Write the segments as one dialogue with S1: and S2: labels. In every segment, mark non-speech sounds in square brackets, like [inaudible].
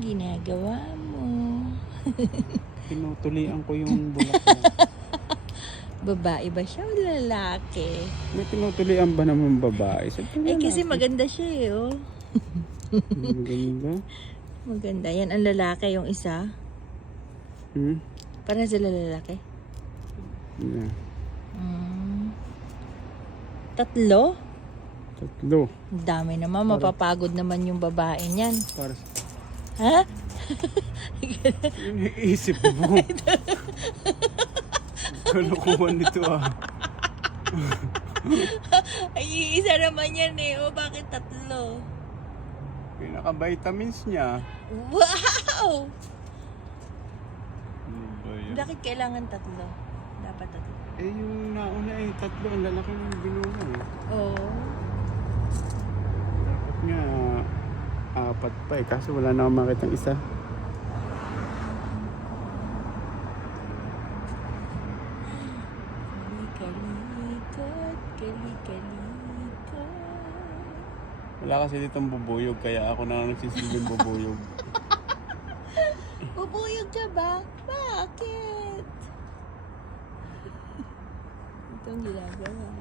S1: ginagawa mo? [laughs]
S2: Tinutulian ko yung bulaklak. [laughs]
S1: Babae ba siya o lalaki?
S2: May tinutulian ba naman babae? Siyempre
S1: Eh kasi maganda siya eh, oh.
S2: Maganda. [laughs]
S1: Maganda. Yan ang lalaki yung isa.
S2: Hmm?
S1: Para sila lalaki.
S2: Yeah.
S1: Mm. Tatlo?
S2: Tatlo.
S1: Ang dami naman. Mapapagod naman yung babae niyan.
S2: Para sa...
S1: Ha?
S2: Yung iisip mo. Kalukuhan nito ah.
S1: Ay, isa naman yan eh. O, bakit tatlo?
S2: Pinaka-vitamins niya.
S1: Wow!
S2: Ano ba yan?
S1: Bakit kailangan tatlo? Dapat tatlo.
S2: Eh yung nauna eh, tatlo. Ang lalaki ng binuha eh.
S1: Oo.
S2: Dapat apat pa eh. Kaso wala na akong makitang isa.
S1: Kalikalikot, kalikalikot.
S2: Wala kasi ditong bubuyog kaya ako na nagsisilbing bubuyog. [laughs]
S1: Bubuyog ka ba? Bakit? Itong ginagawa.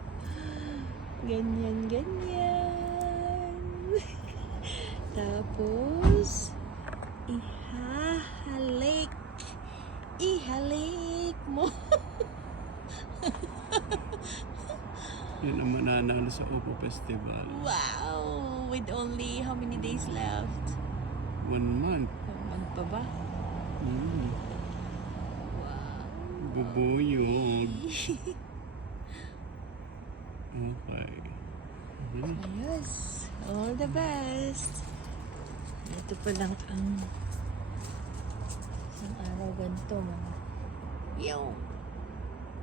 S1: Ganyan, ganyan. [laughs] Tapos, ihahalik. Ihalik mo. [laughs]
S2: Yun ang mananalo sa Opo Festival.
S1: Wow! With only how many days left?
S2: One month.
S1: Mag pa ba?
S2: Mm. Bubuyog. [laughs] Okay. Mhm.
S1: Ayos. All the best. Ito pa lang ang isang araw ganito mga. Yung.